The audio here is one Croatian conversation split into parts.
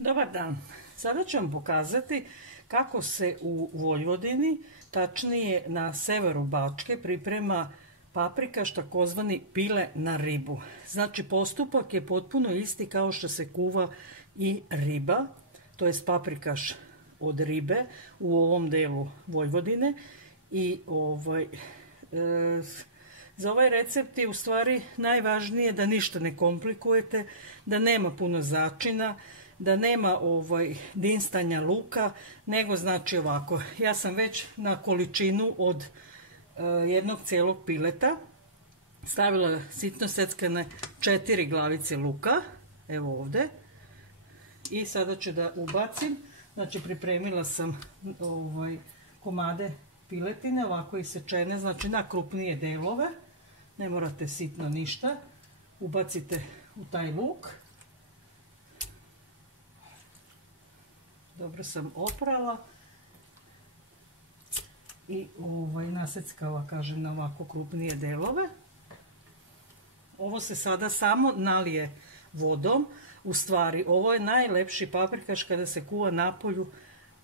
Dobar dan. Sada ću vam pokazati kako se u Vojvodini, tačnije na severu Bačke, priprema paprikaš, takozvani pile na ribu. Znači postupak je potpuno isti kao što se kuva i riba, to jest paprikaš od ribe u ovom delu Vojvodine. I za ovaj recept je u stvari najvažnije da ništa ne komplikujete, da nema puno začina, da nema dinstanja luka, nego znači ovako. Ja sam već na količinu od jednog cijelog pileta stavila sitno seckane 4 glavice luka, evo ovdje. I sada ću da ubacim, znači pripremila sam komade piletine, ovako isečene, znači na krupnije delove, ne morate sitno ništa, ubacite u taj luk. Dobro sam oprala i naseckala, kažem, na ovako krupnije delove. Ovo se sada samo nalije vodom. U stvari, ovo je najlepši paprikaš kada se kuva napolju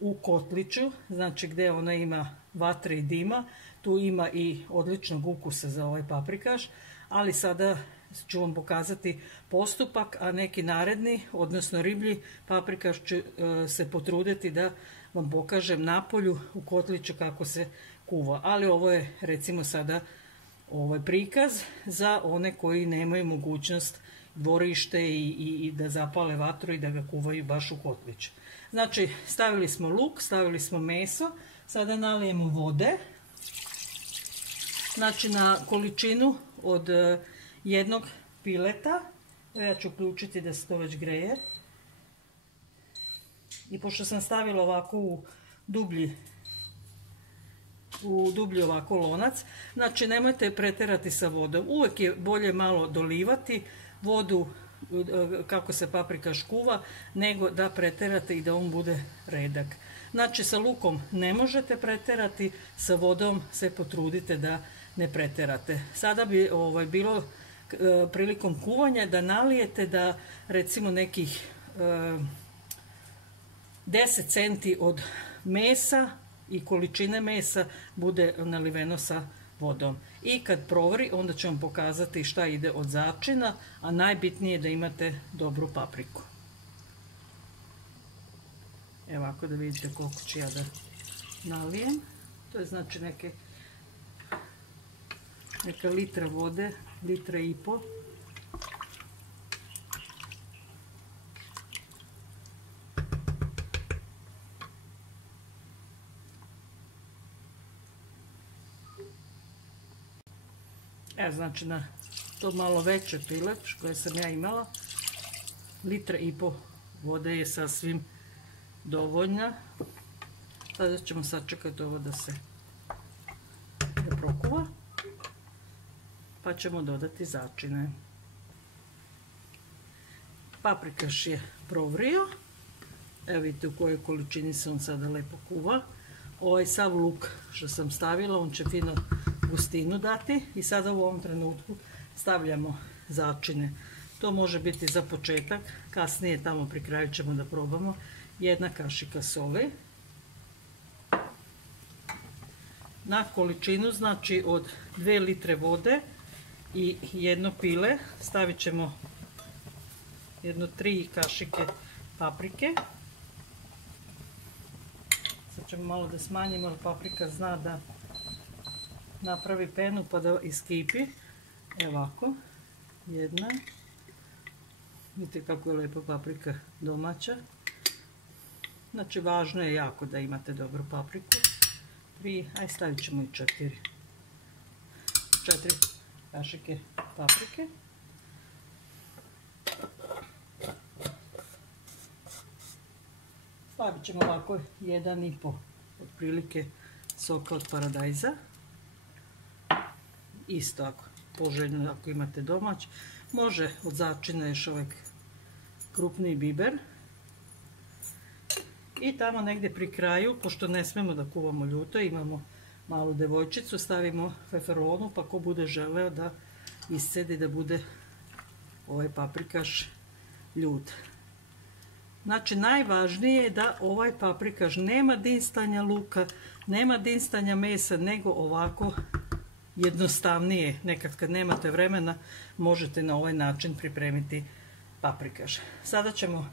u kotliću, znači gdje ona ima vatre i dima. Tu ima i odličnog ukusa za ovaj paprikaš, ali sada ću vam pokazati postupak, a neki naredni, odnosno riblji paprikaš ću se potruditi da vam pokažem napolju u kotliću kako se kuva. Ali ovo je recimo sada prikaz za one koji nemaju mogućnost dvorište i da zapale vatru i da ga kuvaju baš u kotliću. Znači stavili smo luk, stavili smo meso, sada nalijemo vode. Znači na količinu od jednog pileta, ja ću uključiti da se to već greje. I pošto sam stavila ovako u dublji ovako lonac, znači nemojte preterati sa vodom. Uvijek je bolje malo dolivati vodu kako se paprikaš kuva, nego da preterate i da on bude redak. Znači sa lukom ne možete preterati, sa vodom se potrudite da ne preterate. Sada bi bilo prilikom kuvanja da nalijete da recimo nekih 10 centi od mesa i količine mesa bude naliveno sa vodom. I kad provri, onda ću vam pokazati šta ide od začina, a najbitnije je da imate dobru papriku. Evo ovako da vidite koliko ću ja da nalijem. To je znači neka litra vode, litra i pol. Evo znači na to malo veće pile koje sam ja imala, litra i pol vode je sasvim dovoljna. Sada ćemo sačekati ovo da se prokuva, pa ćemo dodati začine. Paprikaš je provrio, evo vidite u kojoj količini se on sada lepo kuva. Ovaj sav luk što sam stavila, on će fino gustinu dati. I sada u ovom trenutku stavljamo začine. To može biti za početak, kasnije tamo pri kraju ćemo da probamo. 1 kašika soli. Na količinu znači od 2 litre vode i 1 pile stavit ćemo jedno 3 kašike paprike. Sad ćemo malo da smanjimo, jer paprika zna da napravi penu pa da iskipi. Evo ovako, 1. Vidite kako je lepa paprika domaća. Znači važno je jako da imate dobru papriku. 3, aj stavit ćemo i 4 kašike paprike. Stavit ćemo ovako 1,5 otprilike soka od paradajza. Isto ako poželjno, ako imate domać. Može od začina još ovaj krupniji biber. I tamo negdje pri kraju, pošto ne smemo da kuvamo ljuto, imamo malu devojčicu, stavimo feferonu, pa ko bude želeo da iscedi da bude ovaj paprikaš ljut. Znači najvažnije je da ovaj paprikaš nema dinstanja luka, nema dinstanja mesa, nego ovako jednostavnije. Nekad kad nemate vremena možete na ovaj način pripremiti paprikaš. Sada ćemo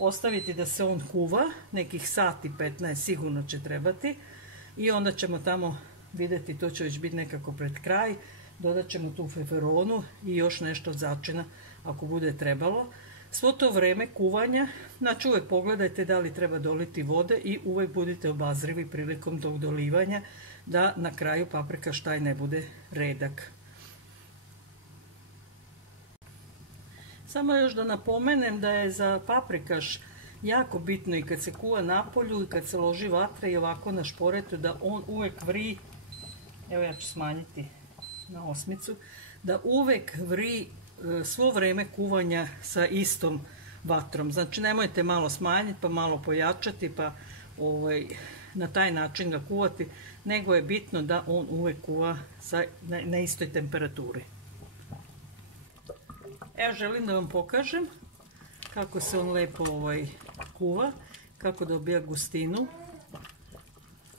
ostaviti da se on kuva, nekih sati 15 sigurno će trebati i onda ćemo tamo vidjeti, to će već biti nekako pred kraj, dodat ćemo tu feferonu i još nešto od začina ako bude trebalo. Svo to vrijeme kuvanja, znači uvijek pogledajte da li treba doliti vode i uvijek budite obazrivi prilikom tog dolivanja da na kraju paprikaš taj ne bude redak. Samo još da napomenem da je za paprikaš jako bitno i kad se kuva na polju i kad se loži vatra i ovako na šporetu da on uvijek vri, evo ja ću smanjiti na 8, da uvijek vri svo vrijeme kuvanja sa istom vatrom. Znači nemojte malo smanjiti pa malo pojačati pa na taj način ga kuvati, nego je bitno da on uvijek kuva na istoj temperaturi. Evo želim da vam pokažem kako se on lijepo kuva, kako dobija gustinu.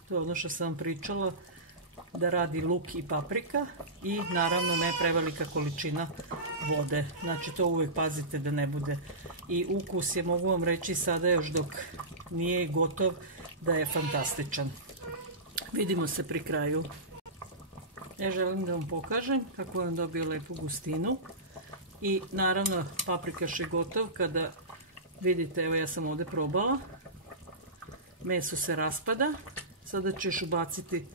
To je ono što sam vam pričala, da radi luk i paprika i naravno ne prevelika količina vode. Znači to uvijek pazite da ne bude. I ukus je, mogu vam reći sada još dok nije gotov, da je fantastičan. Vidimo se pri kraju. Ja želim da vam pokažem kako je on dobio lijepu gustinu. I naravno paprikaš je gotov kada vidite, evo ja sam ovdje probala. Meso se raspada. Sada ću još ubaciti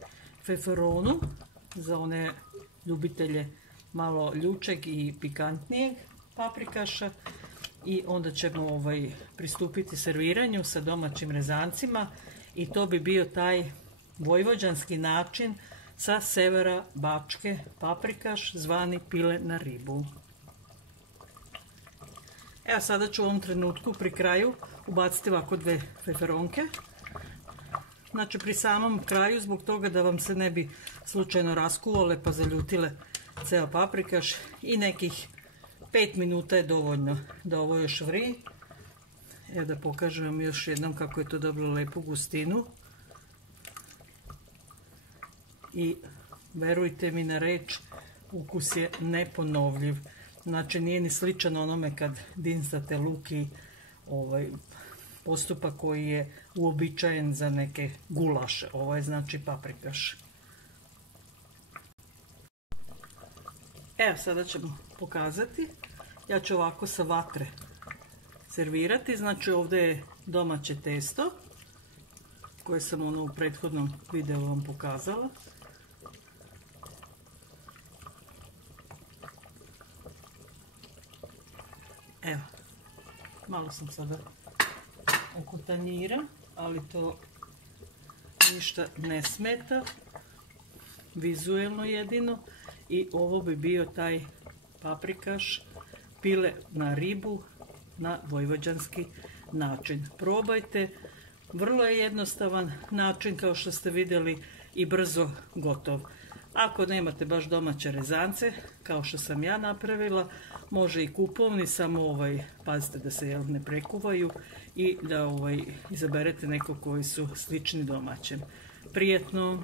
feferonu za one ljubitelje malo ljučeg i pikantnijeg paprikaša i onda ćemo pristupiti serviranju sa domaćim rezancima i to bi bio taj vojvođanski način sa severa Bačke paprikaš zvani pile na ribu. Evo sada ću u ovom trenutku pri kraju ubaciti ovako 2 feferonke. Znači pri samom kraju zbog toga da vam se ne bi slučajno raskuvale pa zaljutile ceo paprikaš i nekih 5 minuta je dovoljno da ovo još vri. Evo da pokažem vam još jednom kako je to dobilo lepu gustinu. I verujte mi na reč, ukus je neponovljiv. Znači nije ni sličan onome kad dinstate luk i postupak koji je uobičajen za neke gulaše. Ovo je znači paprikaš. Evo sada ćemo pokazati. Ja ću ovako sa vatre servirati. Znači ovdje je domaće testo koje sam u prethodnom videu vam pokazala. Evo, malo sam sada oko tanjira, ali to ništa ne smeta, vizuelno jedino. I ovo bi bio taj paprikaš pile na ribu na vojvođanski način. Probajte, vrlo je jednostavan način kao što ste vidjeli i brzo gotov. Ako nemate baš domaće rezance, kao što sam ja napravila, može i kupovni, samo pazite da se ne prekuvaju i da izaberete neko koji su slični domaćem. Prijetno!